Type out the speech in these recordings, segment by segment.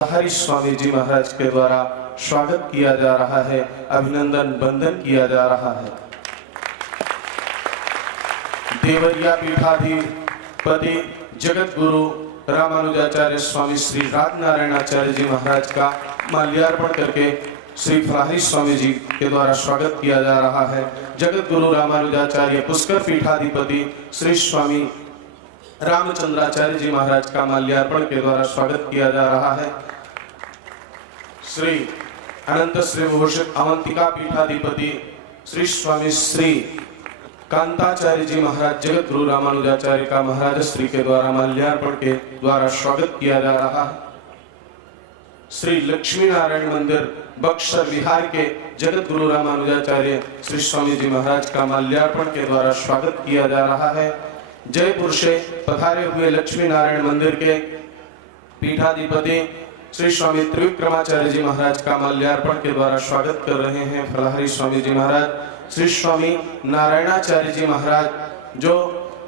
हरि स्वामी जी महाराज के द्वारा स्वागत किया जा रहा है, अभिनंदन बंदन किया जा रहा है। देवरिया पीठाधिपति जगत गुरु रामानुजाचार्य स्वामी श्री राजनारायणाचार्य जी महाराज का माल्यार्पण करके श्री फलाहरी स्वामी जी के द्वारा स्वागत किया जा रहा है। जगत गुरु रामानुजाचार्य पुष्कर पीठाधिपति श्री स्वामी रामचंद्राचार्य जी महाराज का माल्यार्पण के द्वारा स्वागत किया जा रहा है। श्री अनंत श्री भूषित अवंतिका पीठाधिपति श्री स्वामी श्री कांताचार्य जी महाराज जगत गुरु रामानुजाचार्य का महाराज श्री के द्वारा माल्यार्पण के द्वारा स्वागत किया जा रहा है। श्री लक्ष्मी नारायण मंदिर बक्सर बिहार के जगत गुरु रामानुजाचार्य श्री स्वामी जी महाराज का माल्यार्पण के द्वारा स्वागत किया जा रहा है। जयपुर से पधारे हुए लक्ष्मी नारायण मंदिर के पीठाधिपति श्री स्वामी त्रिविक्रमाचार्य जी महाराज का माल्यार्पण के द्वारा स्वागत कर रहे हैं फलाहरी स्वामी जी महाराज। श्री स्वामी नारायणाचार्य जी महाराज जो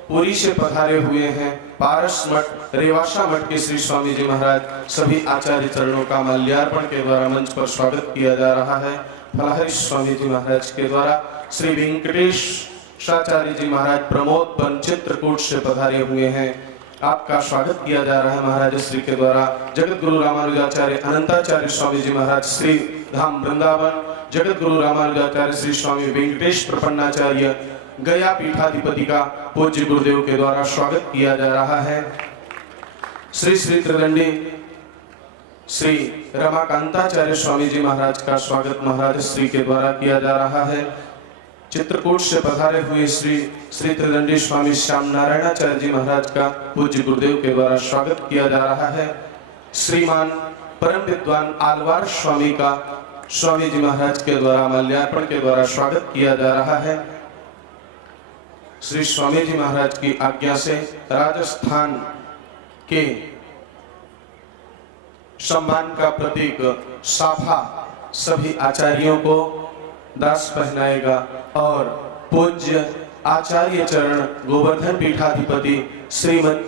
पुरी से पधारे हुए हैं, पारस मठ रेवासा मठ के श्री स्वामी जी महाराज, सभी आचार्य चरणों का माल्यार्पण के द्वारा मंच पर स्वागत किया जा रहा है। फलाहरी स्वामी जी महाराज के द्वारा श्री वेंकटेश शाचार्य जी महाराज प्रमोद वन चित्रकूट से पधारे हुए हैं, आपका स्वागत किया जा रहा है महाराज श्री के द्वारा। जगत गुरु रामानुजाचार्य अनंताचार्य स्वामी जी महाराज श्री धाम वृंदावन, जगत गुरु रामानुजाचार्य श्री स्वामी वेंकटेश प्रपन्नाचार्य गया पीठाधिपति का पूज्य गुरुदेव के द्वारा स्वागत किया जा रहा है। श्री श्री त्रिदंडी श्री रमाकांताचार्य स्वामी जी महाराज का स्वागत महाराज श्री के द्वारा किया जा रहा है। चित्रकूट से पधारे हुए श्री श्री त्रिदंडी स्वामी श्याम नारायणाचार्य जी महाराज का पूज्य गुरुदेव के द्वारा स्वागत किया जा रहा है। श्रीमान परम विद्वान आलवार स्वामी का स्वामी जी महाराज के द्वारा माल्यार्पण के द्वारा स्वागत किया जा रहा है। श्री स्वामी जी महाराज की आज्ञा से राजस्थान के सम्मान का प्रतीक साफा सभी आचार्यों को दास पहनाएगा और पूज्य आचार्य चरण गोवर्धन पीठाधिपति श्रीमद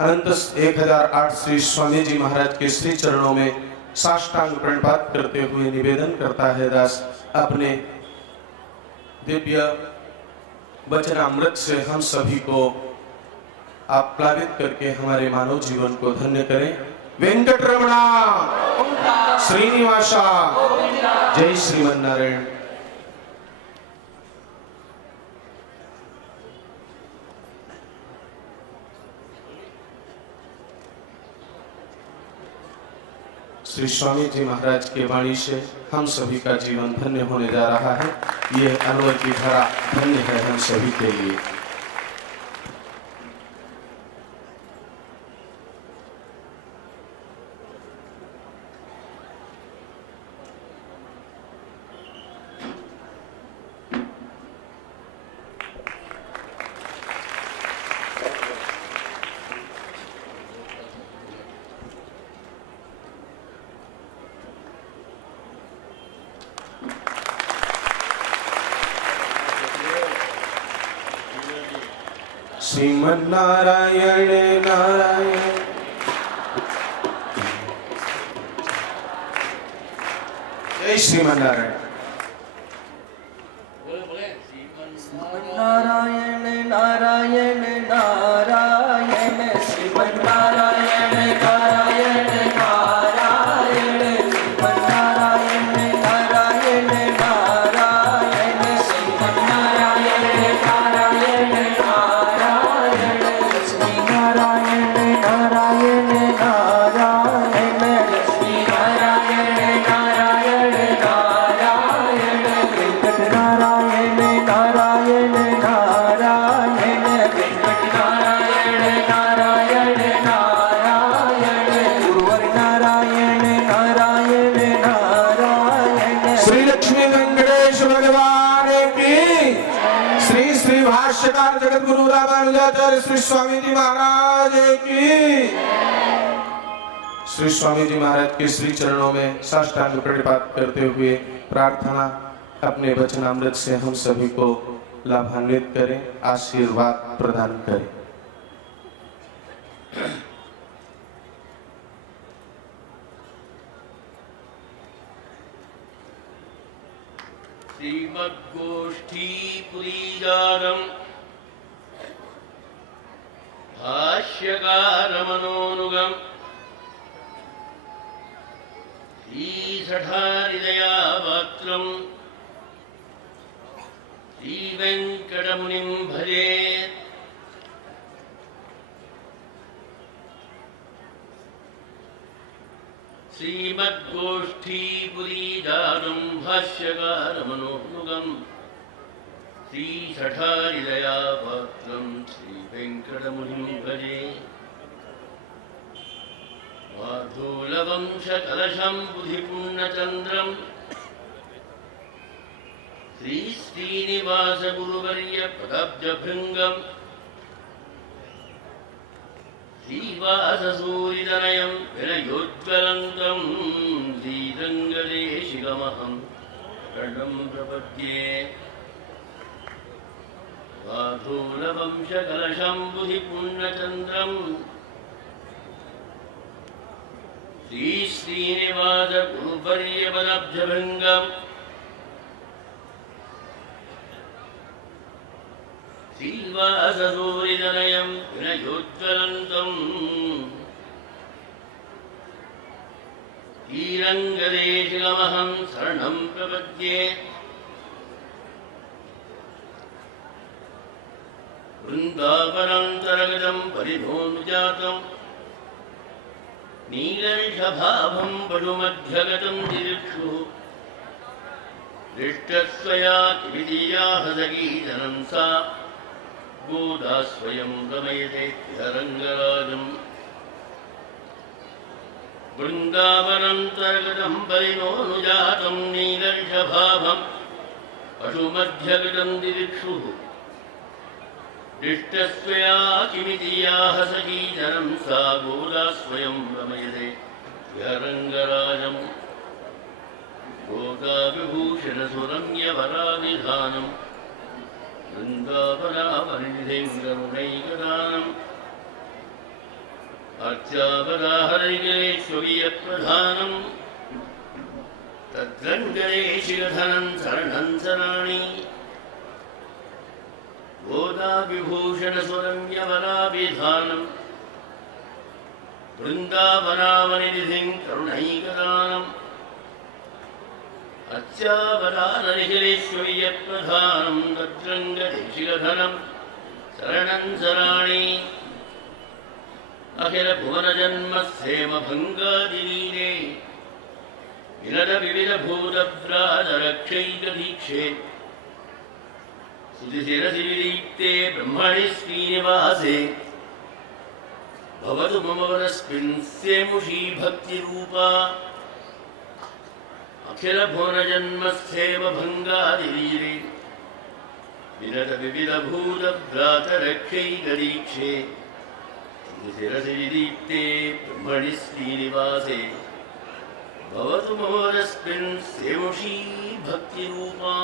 अनंत 1008 श्री स्वामी जी महाराज के श्री चरणों में साष्टांग प्रणपात करते हुए निवेदन करता है दास, अपने दिव्य वचनामृत से हम सभी को आप प्लावित करके हमारे मानव जीवन को धन्य करें। वेंकटरमणा श्रीनिवासा जय श्रीमन नारायण। श्री स्वामी जी महाराज के वाणी से हम सभी का जीवन धन्य होने जा रहा है। ये अनवर की धारा धन्य है हम सभी के लिए। श्रीमन नारायण नारायण जय श्रीमन नारायण। नारायण नारायण नारायण श्रीमन नारायण नारायण नारायण श्रीमन नारायण नारायण नारायण श्रीमन नारायण नारायण नारायण श्री नारायण नारायण नारायण श्री नारायण नारायण नारायण वेंकट नारायण नारायण नारायण वेंकट नारायण नारायण नारायण गुरुवर नारायण नारायण नारायण। श्री लक्ष्मी वेंकटेश भगवान की, श्री श्री भाष्यकार जगत गुरु रामानुजाचार्य श्री स्वामी जी महाराज की। श्री स्वामी जी महाराज के श्री चरणों में साष्टांग प्रणिपात करते हुए प्रार्थना अपने वचनामृत से हम सभी को लाभान्वित करें, आशीर्वाद प्रदान करें। श्रीमद्गोष्ठीपुरीजातम् भाष्यकारमनोनुगम् श्रीसठाहृदयापात्रम् श्रीवेङ्कटमुनिं भजे। श्रीमद्गोष्ठीपुरीजातम् भाष्यकारमनोनुगम् श्रीसठाहृदयापात्रम् श्रीवेङ्कटमुनिं भजे। माधूलवंशकलशं बुधिपुण्यचन्द्रम् श्रीश्रीनिवासगुरुवर्यपदाब्जभृङ्गम् श्रीवाससूरितनयं विनयोज्ज्वलन्तम् श्रीरङ्गदेशिकमहं शरणं प्रपद्ये। माधूलवंशकलशं बुधिपुण्यचन्द्रम् श्रीश्रीनिवासगुरुवर्यपदाब्जभृङ्गम् श्रीवाससूरितनयं विनयोज्ज्वलन्तम् श्रीरङ्गदेशिकमहं शरणं प्रपद्ये। वृन्दावनान्तर्गतं परिभोनुजातं नीलर्षभाभं पटुमध्यगतं दिदिक्षुः दृष्टस्वया त्रिविधीयाः सगीतनं सा गोदा स्वयं रमयते रङ्गराजम्। वृन्दावनान्तर्गतं परिभोनुजातं नीलर्षभाभं पटुमध्यगतं दिदिक्षुः दृष्टस्वया किमितीयाः सखीजनं सा गोदा स्वयं रमयते रङ्गराजम्। गोदाविभूषणसुरम्यवराविधानं वृन्दावनावनिधिं करुणैकदानम् अर्चावराहरिकेश्वरीयप्रधानं तद्रङ्गदेशिकधनं शरणं शराणि। गोदाविभूषणसुरम्यवराविधानं वृन्दावनावनिधिं करुणैकदानम् अर्चावराहरिकेश्वरीयप्रधानं तद्रङ्गदेशिकधनं शरणं शराणि। अखिलभुवनजन्मस्थेमभङ्गादिलीले विनतविविधभूतभ्रातरक्षैकदीक्षे सुधिशिरसि विदीप्ते ब्रह्मणि श्रीनिवासे भवतु मम वरस्मिन् सेमुषी भक्तिरूपा। अखिलभुवनजन्मस्थेमभङ्गादिलीले विनतविविधभूतभ्रातरक्षैकदीक्षे सुधिशिरसि विदीप्ते ब्रह्मणि श्रीनिवासे भवतु मम वरस्मिन् सेमुषी भक्तिरूपा।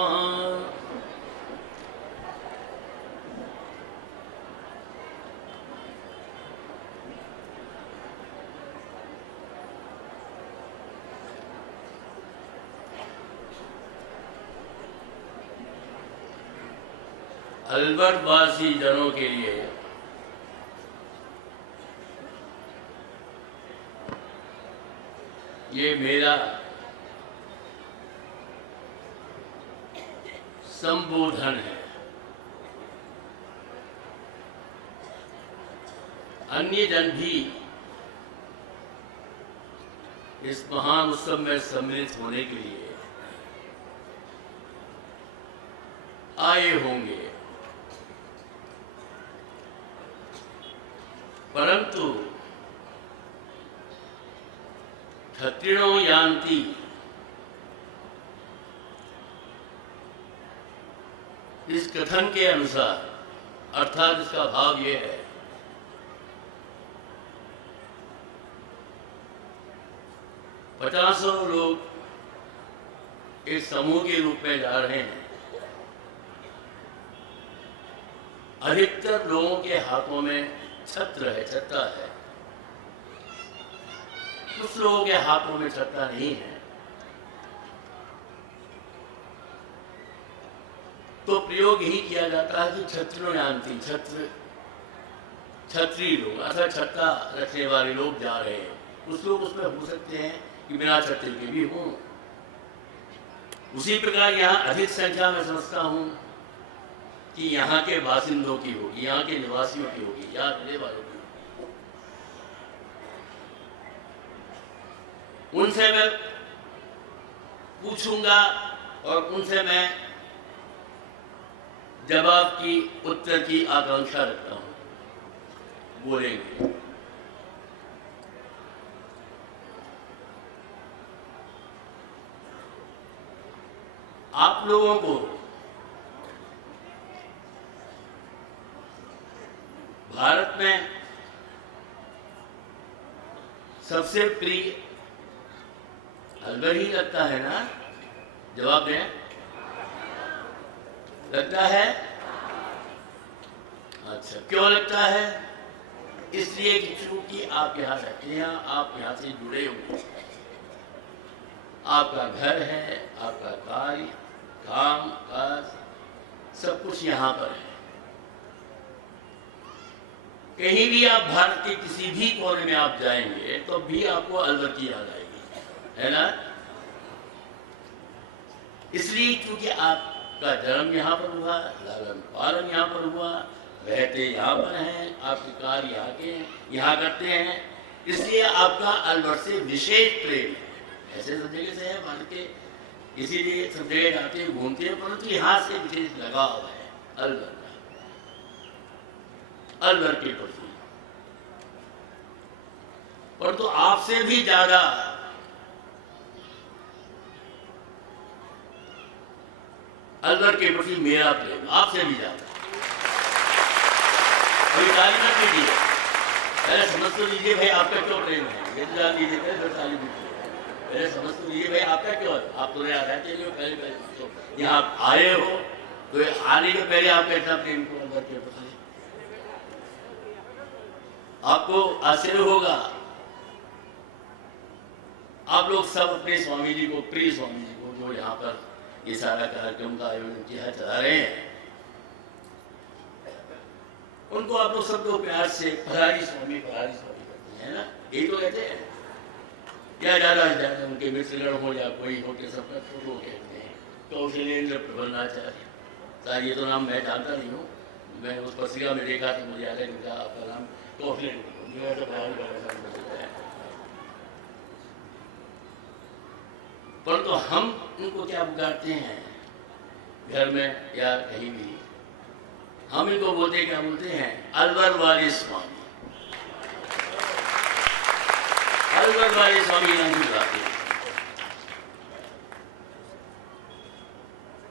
अलवरवासी जनों के लिए ये मेरा संबोधन है। अन्य जन भी इस महान उत्सव में सम्मिलित होने के लिए आए होंगे, परंतु क्षत्रिणो यान्ति इस कथन के अनुसार, अर्थात इसका भाव यह है 50 लोग एक समूह के रूप में जा रहे हैं। अधिकतर लोगों के हाथों में छत्र है, छत्ता है। कुछ लोगों के हाथों में छत्ता नहीं है। तो प्रयोग यही किया जाता है कि छत्रो यान्ति, छत्री लोग अर्थात छत्ता रखने वाले लोग जा रहे हैं। कुछ लोग उसमें हो सकते हैं कि बिना छत्री के भी हों। उसी प्रकार यहाँ अधिक संख्या में समझता हूँ कि यहाँ के बासिंदों की होगी, यहाँ के निवासियों की होगी, यहाँ रहने वालों की होगी। उनसे मैं पूछूंगा और उनसे मैं जवाब की, उत्तर की आकांक्षा रखता हूँ। बोलेंगे। आप लोगों को भारत में सबसे प्रिय अलवर ही लगता है ना? जवाब दें। लगता है? अच्छा, क्यों लगता है? इसलिए कि चूंकि आप यहाँ रहते हैं, आप यहाँ से जुड़े हुए हैं, आपका घर है, आपका कार्य, काम काज सब कुछ यहाँ पर है। कहीं भी आप भारत के किसी भी कोने में आप जाएंगे तो भी आपको अलवर की याद आएगी, है ना? इसलिए क्योंकि आपका जन्म यहाँ पर हुआ, लालन पालन यहाँ पर हुआ, रहते यहाँ पर हैं, आपके कार्य यहाँ के यहाँ करते हैं, इसलिए आपका अलवर से विशेष प्रेम है। ऐसे सब जगह से है भारत के, इसीलिए सब जगह जाते हैं, घूमते हैं, परंतु यहाँ से विशेष लगाव है अलवर का, अलवर के प्रति। परंतु आपसे भी ज्यादा अलवर के प्रति मेरा प्रेम, आपसे भी ज्यादा। अभी ताली मत कीजिए, पहले समझ तो लीजिए भाई आपका क्यों प्रेम है, ये तो जान लीजिए, पहले ताली दीजिए, पहले समझ तो लीजिए भाई आपका क्यों है। आप तो यहाँ रहते हो, पहले तो यहाँ आए हो, तो आने के पहले आपका इतना प्रेम को अलवर के प्रति, आपको आश्चर्य होगा। आप लोग सब अपने स्वामी जी को, प्रिय स्वामी जी को, जो यहाँ पर ये सारा कार्यक्रम का आयोजन किया चला रहे हैं, उनको आप लोग सब लोग प्यार से फरारी स्वामी करते हैं ना, यही तो कहते हैं। या ज्यादा उनके मित्रगण हो या कोई हो के सब तो कहते हैं कौशलेंद्र प्रबंधाचार्य। ये तो नाम मैं जानता नहीं हूँ, मैं उस पत्रिका में देखा तो मुझे याद है इनका आपका नाम कौशलेंद्र। परंतु हम उनको क्या पुकारते हैं घर में या कहीं भी, हम इनको बोलते क्या बोलते हैं? अलवर वाले स्वामी, अलवर वाले स्वामी नाम बुलाते हैं।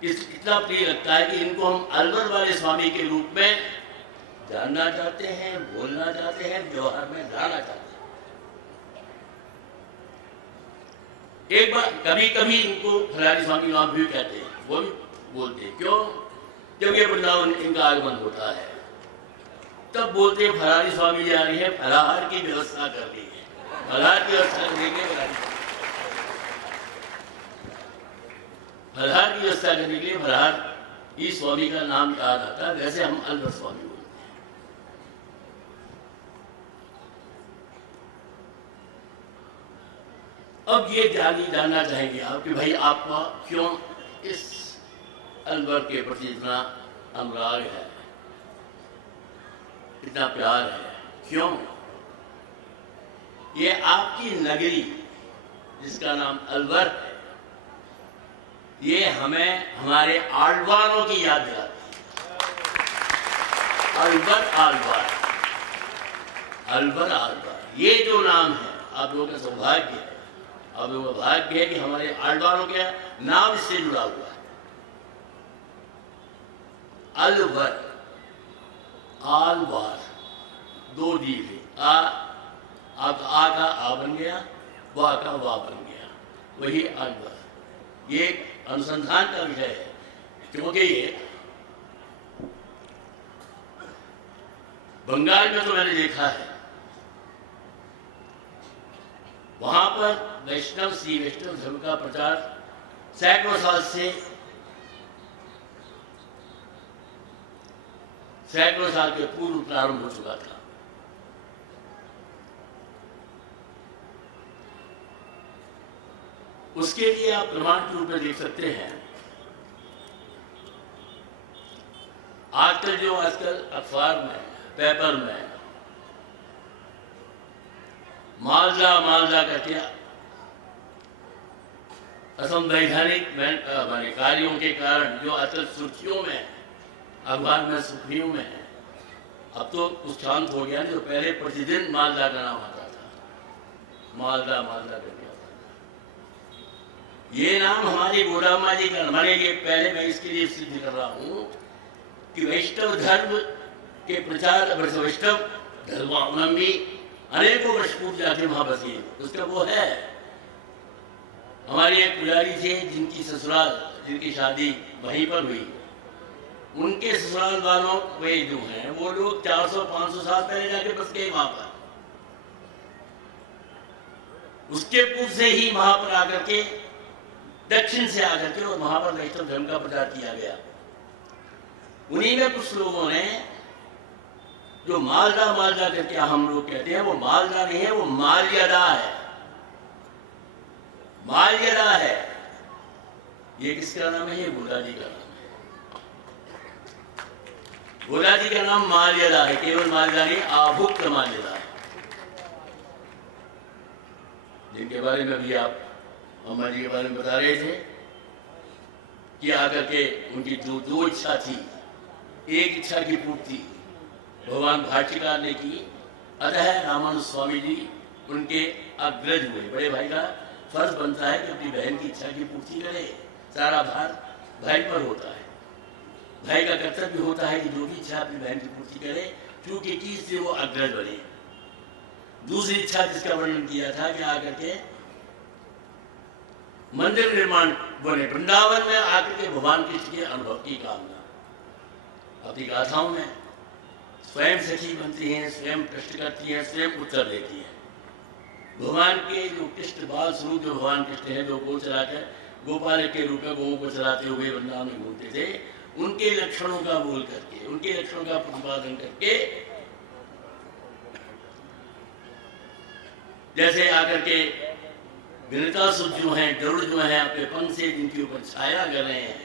इतना प्रिय लगता है कि इनको हम अलवर वाले स्वामी के रूप में जानना चाहते हैं, बोलना चाहते हैं, व्यवहार में लाना चाहते हैं। एक बार कभी कभी इनको फलारी स्वामी नाम भी कहते हैं, वो भी बोलते हैं। क्यों? जब ये वृंदावन इनका आगमन होता है तब बोलते हैं फलारी स्वामी जी आ रही है, फलाहार की व्यवस्था कर दी है, फलाहार की व्यवस्था करेंगे, फलाहार की व्यवस्था करने के लिए फलाहार इस स्वामी का नाम याद आता है। वैसे हम अलवर स्वामी बोलते हैं। अब ये जानना चाहेंगे आप कि भाई आपका क्यों इस अलवर के प्रति इतना अनुराग है, इतना प्यार है, क्यों? ये आपकी नगरी जिसका नाम अलवर है, ये हमें हमारे आलवारों की याद दिलाती है। अलवर आलवार, अलवर आलवार, ये जो नाम है आप लोगों का सौभाग्य है, आप लोगों का भाग्य है कि हमारे आलवारों के नाम इससे जुड़ा हुआ है। अलवर, आलवार, दो दीर्घ, आ का आ बन गया, वा का वा बन गया, वही अलवर। ये अनुसंधान का विषय है, क्योंकि ये बंगाल में तो मैंने देखा है, वहां पर वैष्णव श्री वैष्णव धर्म का प्रचार सैकड़ों साल से सैकड़ों साल के पूर्व प्रारंभ हो चुका था। उसके लिए आप प्रमाण के रूप में देख सकते हैं, आजकल अखबार में, पेपर में मालदा करके असंवैधानिक कार्यों के कारण जो आजकल सुर्खियों में, अखबार में सुर्खियों में है, अब तो कुछ शांत हो गया। जो पहले प्रतिदिन मालदा का नाम आता था, मालदा करके आता था। ये नाम हमारी गोदामा जी का मानेंगे। पहले मैं इसके लिए सिद्ध कर रहा हूँ कि वैष्णव धर्म के प्रचार, वैष्णव धर्मावलंबी अनेकों वर्ष पूर्व जाके वहां बसे, उसका वो है। हमारी एक पुजारी थे जिनकी ससुराल, जिनकी शादी वहीं पर हुई, उनके ससुराल वालों वे जो हैं वो लोग 400-500 साल पहले जाके बस गए वहां पर। उसके पूर्व से ही वहां पर आकर के, दक्षिण से आकर के, और वहां पर वैष्णव धर्म का प्रचार किया गया। उन्हीं में कुछ लोगों ने जो मालदा करके हम लोग कहते हैं, वो मालदा नहीं है, वो माल्यदा है। माल्यदा है। ये किसका नाम है? ये गोदा जी का नाम है। गोदा जी का नाम माल्यदा है, केवल माल्यदा नहीं, आभुक्त माल्यदा है, जिनके बारे में भी आप अम्मा जी के बारे में बता रहे थे कि आकर के उनकी जो दो इच्छा थी, एक इच्छा की पूर्ति भगवान भाष्यकार ने की, अतः रामानुज स्वामी जी उनके अग्रज हुए। बड़े भाई का फर्ज बनता है कि अपनी बहन की इच्छा की पूर्ति करे। सारा भार भाई पर होता है। भाई का कर्तव्य होता है कि जो भी इच्छा अपनी बहन की पूर्ति करे, क्योंकि इससे वो अग्रज बने। दूसरी इच्छा जिसका वर्णन किया था कि आकर के मंदिर निर्माण बने, वृंदावन में आकर के भगवान कृष्ण के अनुभव की कामना। अपनी गाथाओं में स्वयं सखी बनती हैं, स्वयं प्रश्न करती हैं, स्वयं उत्तर देती हैं। भगवान के जो कृष्ण बाल स्वरूप जो भगवान कृष्ण है, जो गो चलाकर गोपालक के रूप में गौ को चलाते हुए वृंदावन में घूमते थे, उनके लक्षणों का बोल करके, उनके लक्षणों का प्रतिपादन करके, जैसे आकर के विनतासुर जो हैं, गरुड़ जो हैं, अपने पंख से जिनके ऊपर छाया कर रहे हैं,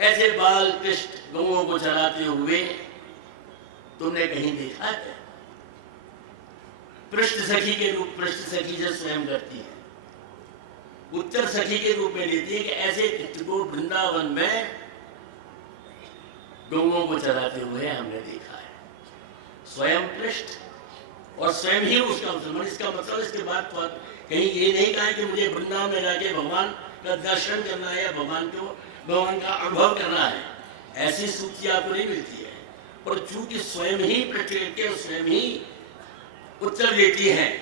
ऐसे बाल कृष्ण गौओं को चलाते हुए तुमने कहीं देखा है? पृष्ठ सखी के रूप, पृष्ठ सखी जो स्वयं करती है, उत्तर सखी के रूप में लेती है कि ऐसे कृष्ण को वृंदावन में गौओं को चलाते हुए हमने देखा है। स्वयं पृष्ठ और स्वयं ही उसका मतलब, इसका मतलब इसके बाद तो कहीं ये नहीं कहा कि मुझे वृंदावन में जाके भगवान का दर्शन करना है या भगवान का अनुभव करना है। ऐसी सूची आपको नहीं मिलती है। और चूंकि स्वयं ही पृष्ठ के स्वयं ही उत्तर देती हैं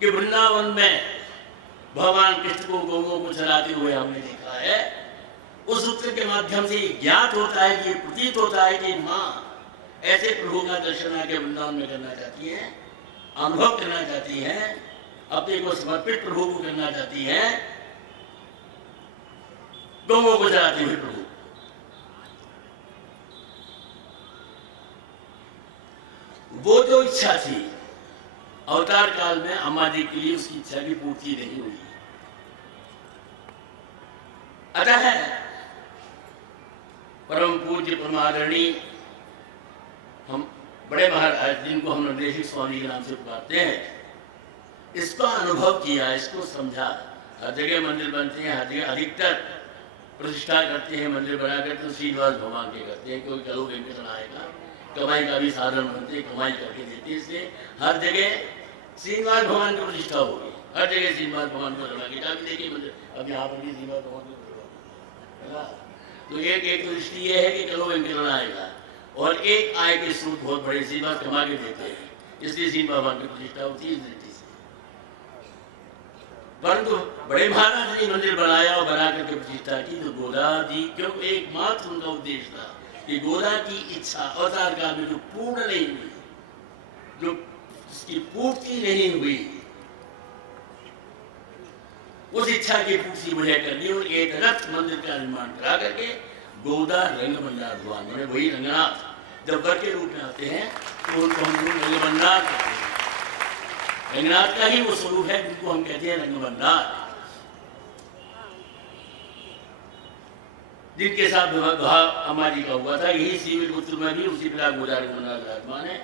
कि वृंदावन में भगवान कृष्ण को गौओं को चलाते हुए हमने देखा है, उस उत्तर के माध्यम से ज्ञात होता है कि प्रतीत होता है कि माँ ऐसे प्रभु का दर्शन आके वृंदावन में करना चाहती हैं, अनुभव करना चाहती हैं, अपने को समर्पित प्रभु को करना चाहती हैं, गौओं को चलाते हुए प्रभु। वो जो इच्छा थी अवतार काल में अम्मा जी के लिए, उसकी इच्छा की पूर्ति नहीं हुई। अतः परम पूज्य परमादरणीय हम बड़े महाराज, जिनको हम नंदेशी स्वामी के नाम से पुकारते हैं, इसका अनुभव किया, इसको समझा। हर जगह मंदिर बनते हैं, हर जगह अधिकतर प्रतिष्ठा करते हैं, मंदिर बनाकर तो श्रीनिवास भगवान के करते हैं, क्योंकि कलो वेंकट आएगा, कमाई का भी साधन बनते हैं, कमाई करके देते हैं। इसलिए हर जगह श्रीनिवास भगवान की प्रतिष्ठा होगी, हर जगह श्रीनिवास भगवान को रखा भी देखिए मंदिर। अब यहाँ पर भी श्रीनिवास भगवान की तो एक दृष्टि ये है कि कलो वेंकट आएगा, और एक आय के स्रोत बहुत बड़े श्रीनिवास कमा के देते हैं, इसलिए श्रीनिवास भगवान की प्रतिष्ठा होती है इस दृष्टि से। परंतु बड़े महाराज ने मंदिर बनाया और बना करके प्रतिष्ठा की, तो गोदा जी, क्योंकि एकमात्र उनका उद्देश्य था कि गोदा की इच्छा अवतार काल में जो पूर्ण नहीं हुई, जो उसकी पूर्ति नहीं हुई, उस इच्छा की पूर्ति मुझे करनी, और एक रथ मंदिर का निर्माण करा करके गोदा रंग भंडार भगवान, मैंने वही रंगनाथ जब वर के रूप में आते हैं तो उनको हम लोग रंग भंडार कहते हैं। रंगनाथ का ही वो स्वरूप है जिनको हम कहते हैं रंग भंडार, जिनके साथ विवाह अम्मा जी का हुआ था। यही सिविल पुत्र में भी उसी पिता गोदा रंग भंडार विराजमान है।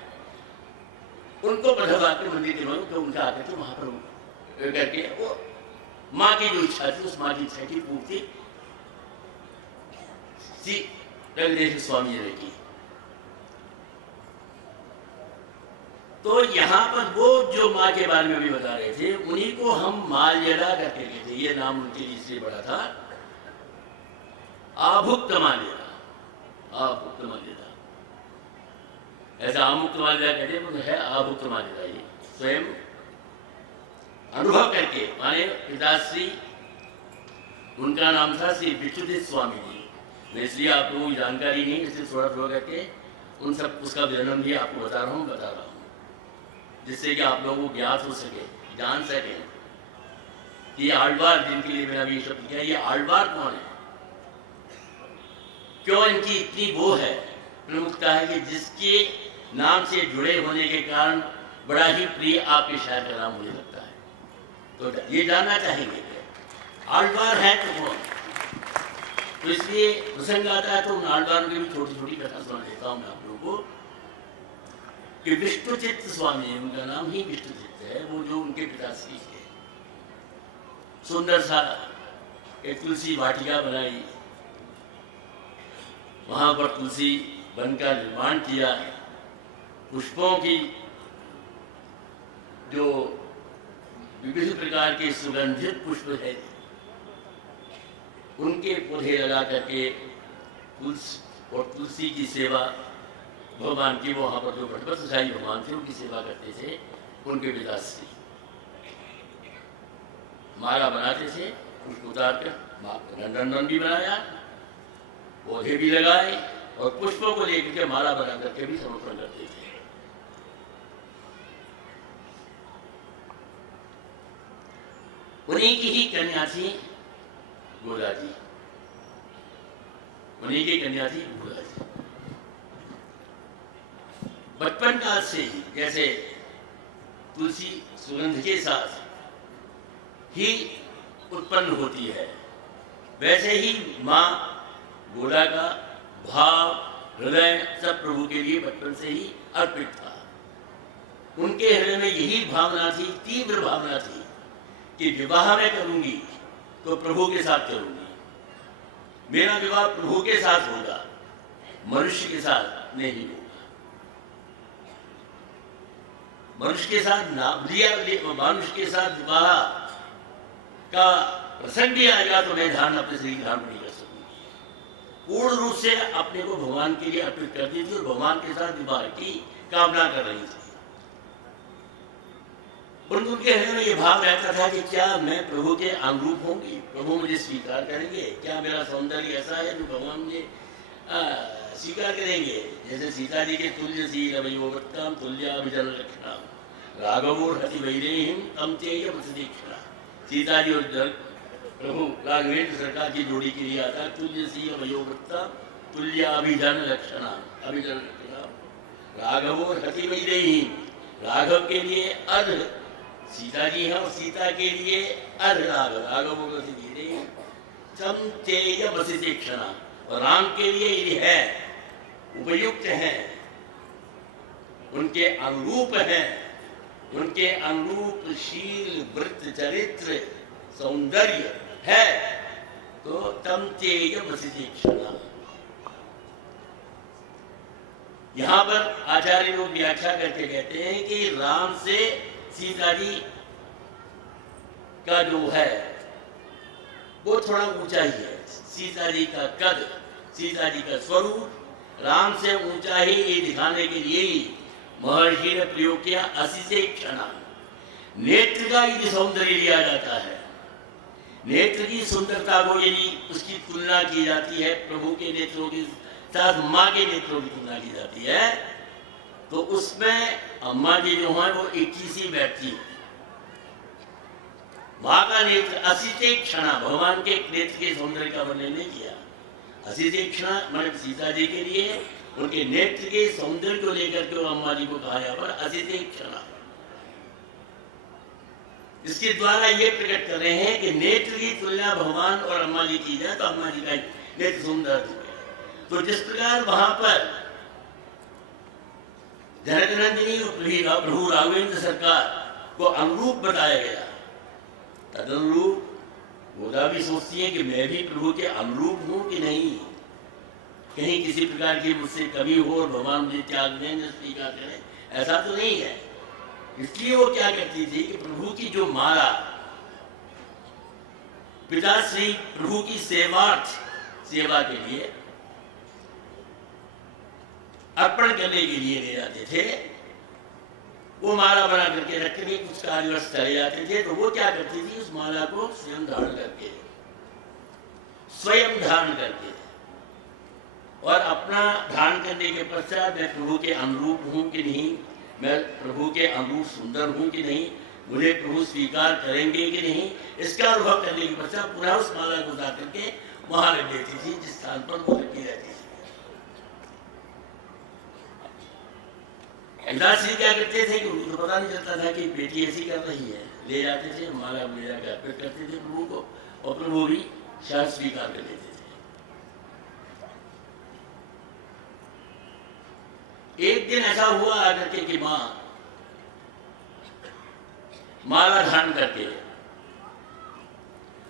उनको बधवा के मंदिर के तो उनका आते थे वहां पर करके वो माँ की जो इच्छा थी उस माँ की इच्छा की पूर्ति रंगदेव स्वामी ने की। तो यहाँ पर वो जो माँ के बारे में भी बता रहे थे उन्हीं को हम माल्यदा करके कहते, ये नाम उनके लिए इसलिए बड़ा था, आभुक्त माल्यदा, आभुक्त माल्यदा। ऐसा आमुक्त माल्यदा कहते हैं है आभुक्त माल्यदा। ये स्वयं अनुभव करके माने पिताश्री, उनका नाम था श्री विष्णुदेव स्वामी जी। मैं इसलिए आप लोगों की जानकारी नहीं, इसलिए थोड़ा थोड़ा करके उन सब उसका वर्णन भी आपको बता रहा हूँ, जिससे कि आप लोगों को ज्ञात हो सके, जान सके कि आलवार जिनके लिए मैंने अभी शब्द किया, ये आलवार कौन है, क्यों इनकी इतनी वो है प्रमुखता है कि जिसके नाम से जुड़े होने के कारण बड़ा ही प्रिय आपके शायर का नाम मुझे लगता है। तो ये जानना चाहेंगे आलवार है तो कौन, तो इसलिए प्रसंग आता है तो उन आलवारों की भी छोटी छोटी कथा सुना देता हूँ मैं आप लोगों को कि विष्णुचित्त स्वामी, उनका नाम ही विष्णुचित्त है, वो जो उनके पिताश्री थे, सुंदर सा एक तुलसी वाटिका बनाई, वहां पर तुलसी वन का निर्माण किया, पुष्पों की जो विभिन्न प्रकार के सुगंधित पुष्प है उनके पौधे लगा करके तुलसी की सेवा भगवान की, वहां पर जो भटवत्साई भगवान थे उनकी सेवा करते थे उनके पिताश्री। माला बनाते थे, उसको उतार कर रंडन भी बनाया, पौधे भी लगाए और पुष्पों को लेकर के माला बना करके भी समर्पण करते थे। उन्हीं की ही कन्या थी गोदा जी, उन्हीं की कन्या थी गोदा जी। बचपन काल से ही जैसे तुलसी सुगंध के साथ ही उत्पन्न होती है, वैसे ही माँ गोदा का भाव हृदय सब प्रभु के लिए बचपन से ही अर्पित था। उनके हृदय में यही भावना थी, तीव्र भावना थी कि विवाह मैं करूंगी तो प्रभु के साथ करूंगी, मेरा विवाह प्रभु के साथ होगा, मनुष्य के साथ नहीं होगा। मनुष्य के साथ मनुष्य के साथ विवाह का प्रसंग भी आएगा तो मैं धारण अपने शरीर धारण नहीं कर सकूंगी। पूर्ण रूप से अपने को भगवान के लिए अर्पित करती थी और भगवान के साथ विवाह की कामना कर रही थी। उनके हृदय में ये भाव रहता था कि क्या मैं प्रभु के अनुरूप होंगी, प्रभु मुझे स्वीकार करेंगे, क्या मेरा सौंदर्य ऐसा है जो भगवान मुझे स्वीकार करेंगे। जैसे सीता जी के तुल्य शील वयोवृत्ताम तुल्याभिजन लक्षणा राघवोर हति वैदेहीम तम तेय प्रतीक्षणा। सीता जी और प्रभु राघवेंद्र सरकार की जोड़ी के लिए आता तुल्य शील वयोवृत्ताम तुल्याभिजन लक्षणा, अभिजन लक्षणा राघवोर हति वैदेहीम। राघव के लिए अर्ध सीता जी है और सीता के लिए अर्ध राघव, राघवोर हति वैदेहीम तम तेय प्रतीक्षणा। और राम के लिए ये है उपयुक्त हैं, उनके अनुरूप हैं, उनके अनुरूप शील वृत्त चरित्र सौंदर्य है तो तम तेय प्रतीक्षणा। यहां पर आचार्य लोग व्याख्या करके कहते हैं कि राम से सीता जी का जो है वो थोड़ा ऊंचा ही है। सीता जी का कद, सीता जी का स्वरूप राम से ऊंचा ही ये दिखाने के लिए ही महर्षि ने प्रयोग किया असिसेक्षणा। नेत्र का यदि सौंदर्य लिया जाता है, नेत्र की सुंदरता को यदि उसकी तुलना की जाती है प्रभु के नेत्रों के साथ माँ के नेत्रों की तुलना की जाती है तो उसमें अम्मा जी जो है वो 21 बैठती है। माँ का नेत्र असितेक्षणा, भगवान के नेत्र के सौंदर्य का वर्णन नहीं किया। हसी तीक्ष्णा मैंने सीता जी के लिए उनके नेत्र के सौंदर्य को लेकर के वो अम्मा जी को कहा यहाँ पर हसी तीक्ष्णा। इसके द्वारा ये प्रकट कर रहे हैं कि नेत्र की तुलना भगवान और अम्मा जी की जाए तो अम्मा जी का नेत्र सुंदर है। तो जिस प्रकार वहां पर जनकनंदिनी और प्रभु राघवेंद्र सरकार को अनुरूप बताया गया, तदनुरूप गोदा भी सोचती है कि मैं भी प्रभु के अनुरूप हूं कि नहीं, कहीं किसी प्रकार की मुझसे कमी हो और भगवान मुझे त्याग दें, स्वीकार करें, ऐसा तो नहीं है। इसलिए वो क्या करती थी कि प्रभु की जो माला पिता श्री प्रभु की सेवा के लिए अर्पण करने के लिए ले जाते थे, वो माला बना करके रखते थे, कुछ कार्यवश चले जाते थे, तो वो क्या करती थी उस माला को स्वयं धारण करके और अपना धारण करने के पश्चात मैं प्रभु के अनुरूप हूं कि नहीं, मैं प्रभु के अनुरूप सुंदर हूं कि नहीं, मुझे प्रभु स्वीकार करेंगे कि नहीं, इसका अनुभव करने के पश्चात पुनः उस माला को उठा करके वहां रख देती थी जिस स्थान पर वो रखी रहती थी। दासी क्या करते थे कि उनको तो पता नहीं चलता था कि बेटी ऐसी कर रही है, ले जाते थे माला ले जाकर अर्पित करते थे प्रभु को और प्रभु भी शायद स्वीकार कर लेते थे। एक दिन ऐसा हुआ आकर के कि मां माला धारण करके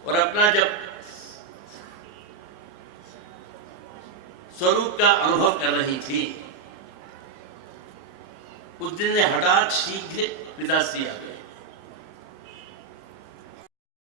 और अपना जब स्वरूप का अनुभव कर रही थी, उस दिन हठात शीघ्र पिताश्री आ गए